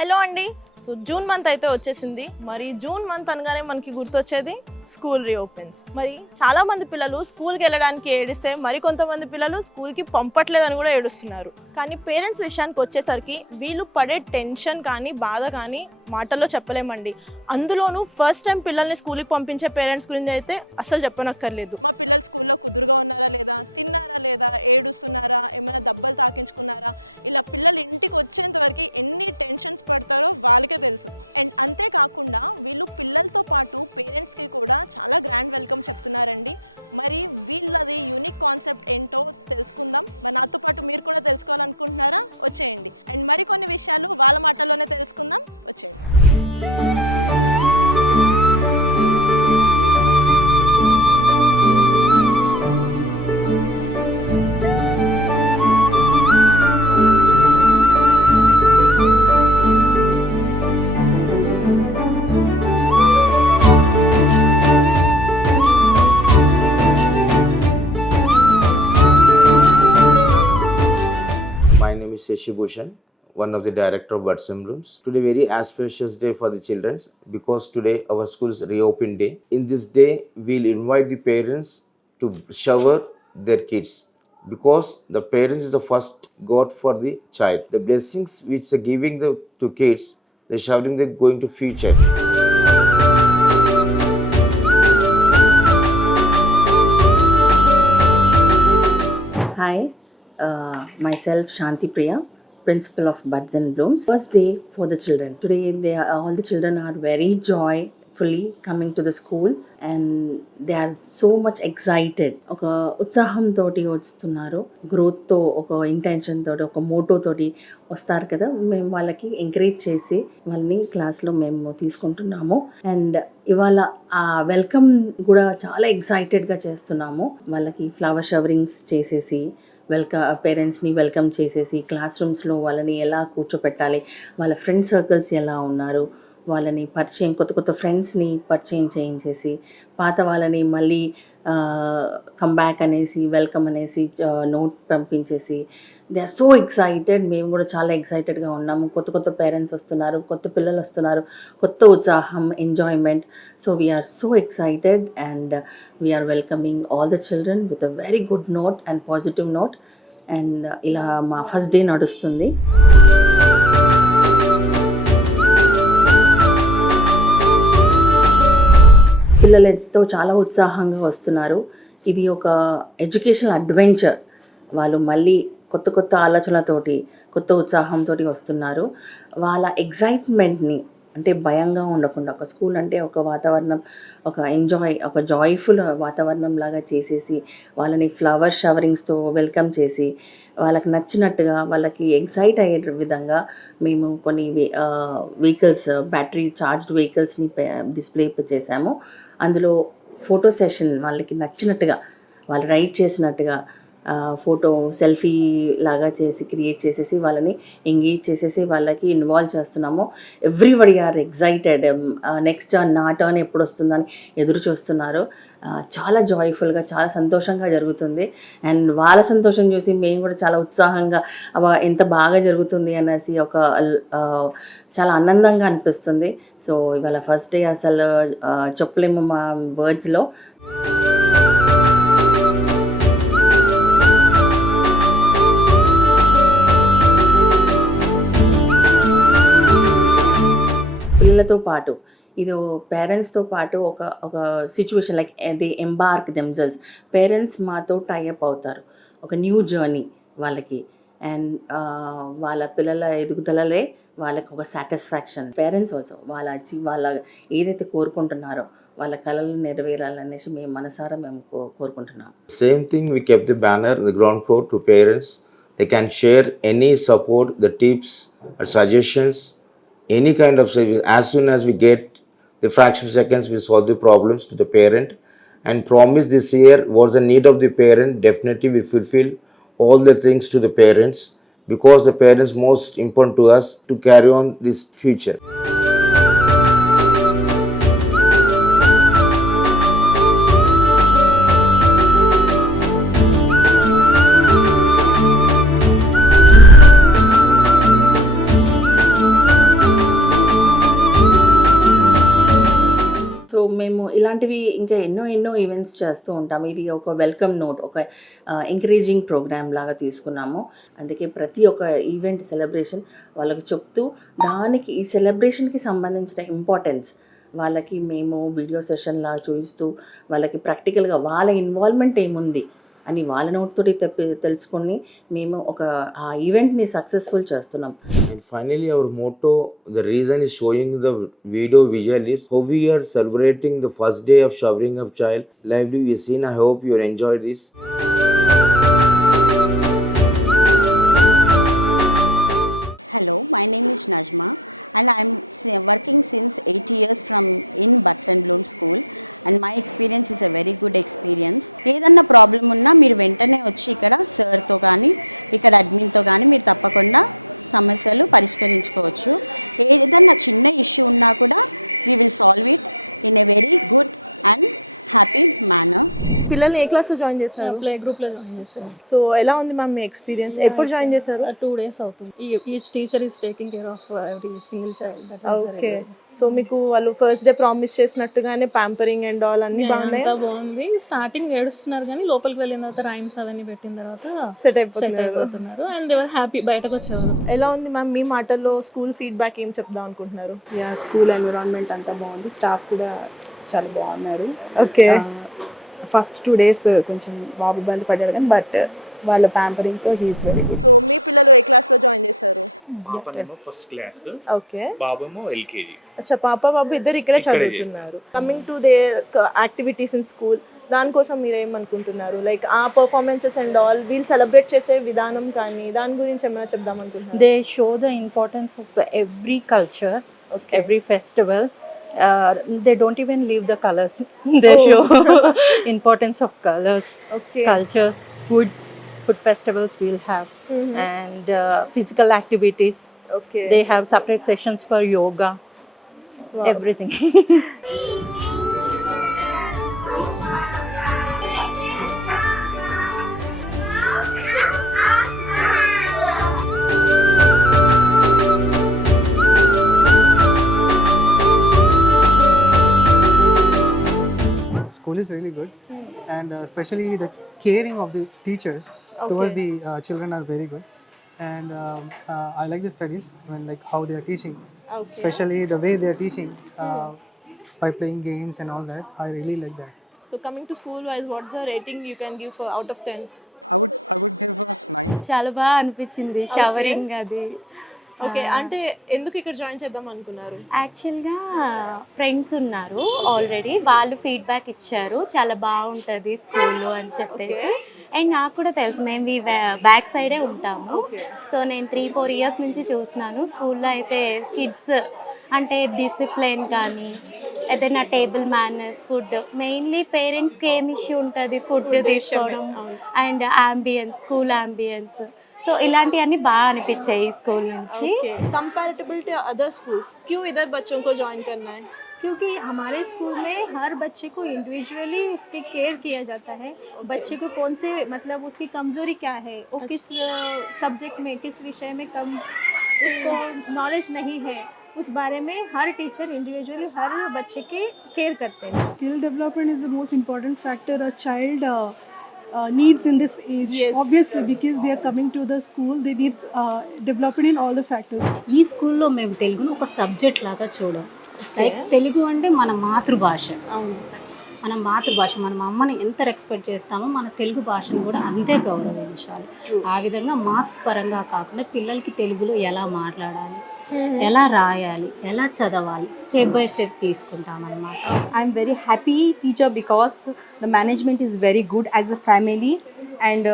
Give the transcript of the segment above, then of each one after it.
హలో అండి. So June month అయితే వచ్చేసింది. మరి జూన్ మంత్ అనగానే మనకి గుర్తొచ్చేది స్కూల్ రీఓపెన్స్. మరి చాలా మంది పిల్లలు స్కూల్కి వెళ్ళడానికి ఏడిస్తే మరి కొంతమంది పిల్లలు స్కూల్కి పంపట్లేదని కూడా ఏడుస్తున్నారు. కానీ పేరెంట్స్ విషయానికి వచ్చేసరికి వీళ్ళు పడే టెన్షన్ కానీ బాధ కానీ మాటల్లో చెప్పలేమండి. అందులోనూ ఫస్ట్ టైం పిల్లల్ని స్కూల్కి పంపించే పేరెంట్స్ గురించి అయితే అసలు చెప్పనక్కర్లేదు. మా పిల్లలు స్కూల్లో కుదురుగా ఉన్నారా లేదా, తిన్నారా లేదా, ఏడుస్తున్నారా, ఏమైనా దెబ్బలు తాకించుకున్నారా, ఇలా పిల్లలు ఇంటికి వచ్చేంత వరకు ఎన్ని టెన్షన్స్ పడతారో వాళ్ళకే తెలుసు. అండ్ అంతేకాకుండా వీళ్ళు పిల్లలతో పాటు పేరెంట్స్కి కూడా చాలా గ్రాండ్ వెల్కమ్ చెప్తున్నారండి. మరి వీళ్ళది యూనిక్ కాన్సెప్ట్ ఏంటో తెలుసుకుందాం. మరి నాతో పాటు మీరు కూడా తెలుసుకోవాలనుకుంటున్నారా? వచ్చేయండి. అండ్ మరికొన్ని విషయాలు వాళ్ళ మాటల్లోనే తెలుసుకుందాం. వచ్చేయండి. My name is Shashi Bhushan, one of the director of Buds and Blooms. Today very auspicious day for the children because today our school is reopened day. In this day, we'll invite the parents to shower their kids because the parents is the first God for the child. The blessings which are giving to kids, they're showering they're going to future. Hi, myself Shanti Priya, principal of Buds and Blooms. First day for the children. Today, all the children are very joyfully coming to the school and they are so much excited. ఒక ఉత్సాహం తోటి వస్తున్నారు, గ్రోత్ తో, ఒక ఇంటెన్షన్ తోటి, ఒక మోటో తోటి వస్తారు కదా. మేము వాళ్ళకి ఎంకరేజ్ చేసి వాళ్ళని క్లాస్లో మేము తీసుకుంటున్నాము. అండ్ ఇవాళ ఆ వెల్కమ్ కూడా చాలా ఎక్సైటెడ్గా చేస్తున్నాము. వాళ్ళకి ఫ్లవర్ షవరింగ్స్ చేసేసి పేరెంట్స్ని వెల్కమ్ చేసేసి క్లాస్ రూమ్స్లో వాళ్ళని ఎలా కూర్చోపెట్టాలి, వాళ్ళ ఫ్రెండ్ సర్కిల్స్ ఎలా ఉన్నారు, వాళ్ళని పరిచయం, కొత్త కొత్త ఫ్రెండ్స్ని పరిచయం చేయించేసి పాత వాళ్ళని మళ్ళీ కమ్బ్యాక్ అనేసి వెల్కమ్ అనేసి నోట్ పంపించేసి దే ఆర్ సో ఎక్సైటెడ్. మేము కూడా చాలా ఎక్సైటెడ్గా ఉన్నాము. కొత్త కొత్త పేరెంట్స్ వస్తున్నారు, కొత్త పిల్లలు వస్తున్నారు, కొత్త ఉత్సాహం, enjoyment. So we are so excited and we are welcoming all the children with a very good note and positive note. And ఇలా మా ఫస్ట్ డే నడుస్తుంది. పిల్లలు ఎంతో చాలా ఉత్సాహంగా వస్తున్నారు. ఇది ఒక ఎడ్యుకేషనల్ అడ్వెంచర్. వాళ్ళు మళ్ళీ కొత్త కొత్త ఆలోచనలతోటి, కొత్త ఉత్సాహంతో వస్తున్నారు. వాళ్ళ ఎగ్జైట్మెంట్ని, అంటే భయంగా ఉండకుండా, ఒక స్కూల్ అంటే ఒక వాతావరణం, ఒక జాయ్ఫుల్ వాతావరణం లాగా చేసేసి వాళ్ళని ఫ్లవర్ షవరింగ్స్తో వెల్కమ్ చేసి వాళ్ళకి నచ్చినట్టుగా, వాళ్ళకి ఎగ్జైట్ అయ్యే విధంగా మేము కొన్ని వెహికల్స్, బ్యాటరీ చార్జ్డ్ వెహికల్స్ని డిస్ప్లే చేశాము. అందులో ఫోటో సెషన్ వాళ్ళకి నచ్చినట్టుగా, వాళ్ళు రైడ్ చేసినట్టుగా ఫోటో సెల్ఫీ లాగా చేసి క్రియేట్ చేసేసి వాళ్ళని ఎంగేజ్ చేసేసి వాళ్ళకి ఇన్వాల్వ్ చేస్తున్నాము. Everybody are excited. నెక్స్ట్ నా టర్న్ ఎప్పుడు వస్తుందని ఎదురు చూస్తున్నారు. చాలా జాయ్ఫుల్గా, చాలా సంతోషంగా జరుగుతుంది. అండ్ వాళ్ళ సంతోషం చూసి మేము కూడా చాలా ఉత్సాహంగా ఎంత బాగా జరుగుతుంది అనేసి చాలా ఆనందంగా అనిపిస్తుంది. సో ఇవాళ ఫస్ట్ డే అసలు చెప్పలేము మా వర్డ్స్లో. పిల్లలతో పాటు ఇది పేరెంట్స్తో పాటు ఒక situation like they embark themselves. Parents మాతో టైఅప్ అవుతారు, ఒక న్యూ జర్నీ వాళ్ళకి. అండ్ వాళ్ళ పిల్లల ఎదుగుదలలే వాళ్ళకి ఒక సాటిస్ఫాక్షన్. పేరెంట్స్ ఆల్సో వాళ్ళ ఏదైతే కోరుకుంటున్నారో వాళ్ళ కళలు నెరవేరాలనేసి మేము మనసారా కోరుకుంటున్నాం. Same thing, we kept the banner on the ground floor to parents. They can share any support, the tips or suggestions, any kind of service. As soon as we get the fraction of seconds, we solve the problems to the parent and promise this year what's the need of the parent. Definitely we fulfill all the things to the parents because the parents most important to us to carry on this future. ఇలాంటివి ఇంకా ఎన్నో ఎన్నో ఈవెంట్స్ చేస్తూ ఉంటాము. ఇది ఒక welcome note, ఒక encouraging programme లాగా తీసుకున్నాము. అందుకే ప్రతి ఒక్క ఈవెంట్ సెలబ్రేషన్ వాళ్ళకి చెప్తూ దానికి ఈ సెలబ్రేషన్కి సంబంధించిన ఇంపార్టెన్స్ వాళ్ళకి మేము వీడియో సెషన్లా చూపిస్తూ వాళ్ళకి ప్రాక్టికల్గా వాళ్ళ ఇన్వాల్వ్మెంట్ ఏముంది అని వాళ్ళ నోట్తోటి తెలుసుకొని మేము ఒక ఆ ఈవెంట్ని సక్సెస్ఫుల్ చేస్తున్నాం. And finally, our motto, the reason is showing the video visual is how we are celebrating the first day of showering of child. Lively we seen. I hope you enjoyed this. Hello, my name is Najma and I'm working since 8 years from in Buds and Bloom School and my experience is a very good experience. ఏదన్నా ప్రాబ్లం ఉన్నా మీరు వెంటనే వచ్చి ఇక్కడ సార్తో కానీ ఇక్కడ అడ్మిన్తో కానీ మీరు తప్పకుండా సమస్యలు పరిష్కరించుకోవచ్చు. ఏదన్నా చిన్న ఇష్యూ ఉన్నా కూడా we will solve it in a very good and happy manner. పిల్లల్ని ఏ క్లాస్లో జాయిన్ చేశారు? ప్లే గ్రూప్లో జాయిన్ చేశాను. సో ఎలా ఉంది మ్యామ్ మీ ఎక్స్పీరియన్స్? ఎప్పుడు జాయిన్ చేశారు? 2 days అవుతుంది. Each teacher is taking care of every single child. Okay. So మీకు వాళ్ళు ఫస్ట్ డే ప్రామిస్ చేసినట్టుగానే ప్యాంపరింగ్ అండ్ ఆల్ అన్ని బాగున్నాయి? అంతా బాగుంది. స్టార్టింగ్ ఏడుస్తున్నారు కానీ లోపలికి వెళ్ళిన తర్వాత రైమ్స్ అవన్నీ పెట్టిన తర్వాత సెట్ సెట్ అయిపోతున్నారు అండ్ దే వర్ హ్యాపీ. బయటకు వచ్చేవారు. ఎలా ఉంది మ్యామ్ మీ మాటల్లో స్కూల్ ఫీడ్బ్యాక్ ఏం చెప్దాం అనుకుంటున్నారు? యా, స్కూల్ ఎన్విరాన్మెంట్ అంతా బాగుంది. స్టాఫ్ కూడా చాలా బాగున్నారు. ఓకే. ఫస్ట్ 2 days కొంచెం బాబు ఇబ్బంది పడ్డాడు కానీ బట్ వాళ్ళ ప్యాంపరింగ్తో హీఈస్ వెరీ గుడ్. సో మీ పిల్లలు ఏ క్లాస్లో జాయిన్ చేశారు? పాపనేమో ఫస్ట్ క్లాస్, ఓకే. బాబేమో ఎల్కేజీ. అచ్చా, పాప బాబు ఇద్దరు ఇక్కడే చదువుతున్నారు. Coming to their activities in school, దానికోసం మీరు ఏమనుకుంటున్నారు? లైక్ ఆ పర్ఫార్మెన్సెస్ అండ్ ఆల్ వీళ్ళు సెలబ్రేట్ చేసే విధానం కానీ దాని గురించి ఏమైనా చెప్దాం అనుకుంటున్నారు? They show the importance of every culture, every festival. They don't even leave the colors. They show importance of colors, Okay. cultures, food festivals we'll have, and physical activities. Okay. They have separate sessions for yoga, everything. School is really good, and especially the caring of the teachers towards the children are very good, and I like the studies when like how they are teaching, especially the way they are teaching by playing games and all that. I really like that. So coming to school wise, what's the rating you can give for out of 10? I would give a 9. చాలా బాగా అనిపించింది షవరింగ్ అది. ఓకే. అంటే ఎందుకు ఇక్కడ జాయిన్ చేద్దాం అనుకున్నారు? యాక్చువల్గా ఫ్రెండ్స్ ఉన్నారు ఆల్రెడీ, వాళ్ళు ఫీడ్బ్యాక్ ఇచ్చారు చాలా బాగుంటుంది స్కూల్ అని చెప్పేసి. అండ్ నాకు కూడా తెలుసు, మేము బ్యాక్ సైడే ఉంటాము. సో నేను 3-4 years నుంచి చూస్తున్నాను స్కూల్లో అయితే కిడ్స్ అంటే డిసిప్లిన్ కానీ ఏదైనా టేబుల్ మేనర్స్, ఫుడ్, మెయిన్లీ పేరెంట్స్కి ఏం ఇష్యూ ఉంటుంది ఫుడ్ తీసుకోవడం and ambience, school ambience. So ఇలాంటివన్నీ బాగా అనిపించాయి ఈ స్కూల్ నుంచి. कंपैरेटिबल टू अदर स्कूल्स, क्यों इधर बच्चों को ज्वाइन करना है? क्योंकि हमारे स्कूल में हर बच्चे को इंडिविजुअली उसकी केयर किया जाता है. बच्चे को कौन से मतलब उसकी कमज़ोरी क्या है, वो किस सब्जेक्ट में किस विषय में कम उसको नॉलेज नहीं है, उस बारे में हर टीचर इंडिविजुअली हर बच्चे की केयर करते हैं. Skill development is the most important factor a child needs in this age. Yes. Obviously, because they are coming to the school, they need development in all the factors. ఈ స్కూల్లో మేము తెలుగును ఒక సబ్జెక్ట్ లాగా చూడం. లైక్ తెలుగు అంటే మన మాతృభాష. మన మాతృభాష, మన అమ్మని ఎంత రెస్పెక్ట్ చేస్తామో మన తెలుగు భాషను కూడా అంతే గౌరవించాలి. ఆ విధంగా మార్క్స్ పరంగా కాకుండా పిల్లలకి తెలుగులో ఎలా మాట్లాడాలి, ఎలా రాయాలి, ఎలా చదవాలి, స్టెప్ బై స్టెప్ తీసుకుంటామన్నమాట. I'm very happy teacher because the management is very good as a family, and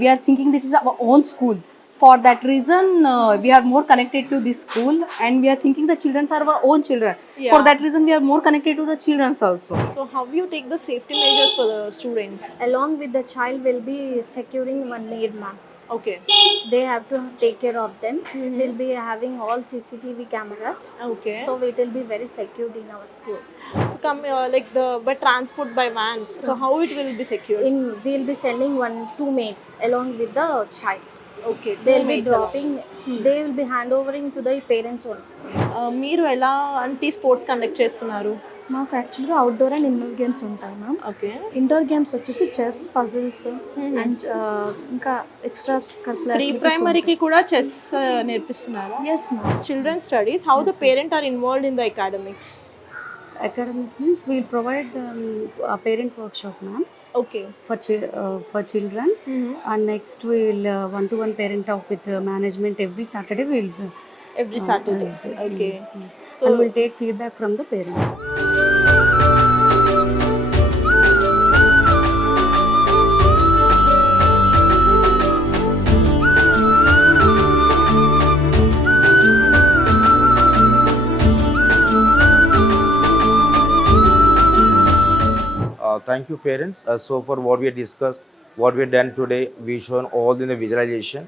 we are thinking that is our own school. For that reason, we are more connected to this school, and we are thinking the children are our own children. Yeah. For that reason, we are more connected to the children also. So how you take the safety measures for the students? Along with the child will be securing one need, ma'am. Okay. They have to take care of them. We'll be having all CCTV cameras. Okay. So it will be very secured in our school. So come like by transport by van. So how it will be secured? We'll be sending 1-2 mates along with the child. Okay. They'll be dropping. They will be handovering to the parents only. మీరు ఎలా అంటే sports conduct చేస్తున్నారు? మాకు యాక్చువల్గా outdoor and indoor games ఉంటాయి ma'am. Okay. Indoor games వచ్చేసి chess, puzzles and ఇంకా extra curricular. Pre ప్రైమరీకి కూడా చెస్ నేర్పిస్తున్నారా? Yes ma'am. Children studies, how the parent are involved in the academics? Academics means we'll provide the parent workshop, ma'am, Okay. for children. And next we will one-to-one parent talk with the management every Saturday. Every Saturday. Okay. So and we'll take feedback from the parents. Thank you, parents. So for what we discussed, what we done today, we shown all in the visualization.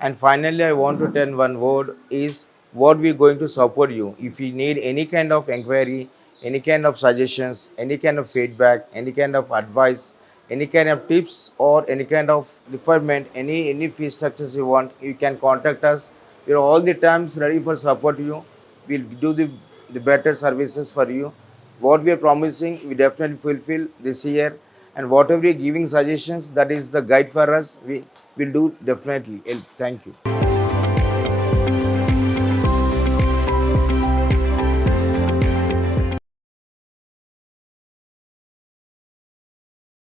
And finally, I want to tell one word is what we're going to support you. If you need any kind of inquiry, any kind of suggestions, any kind of feedback, any kind of advice, any kind of tips or any kind of requirement, any fee structures you want, you can contact us. We're all the times ready for support you. We'll do the better services for you. What we are promising, we definitely fulfill this year. And whatever we are giving suggestions, that is the guide for us. We will do definitely. Thank you.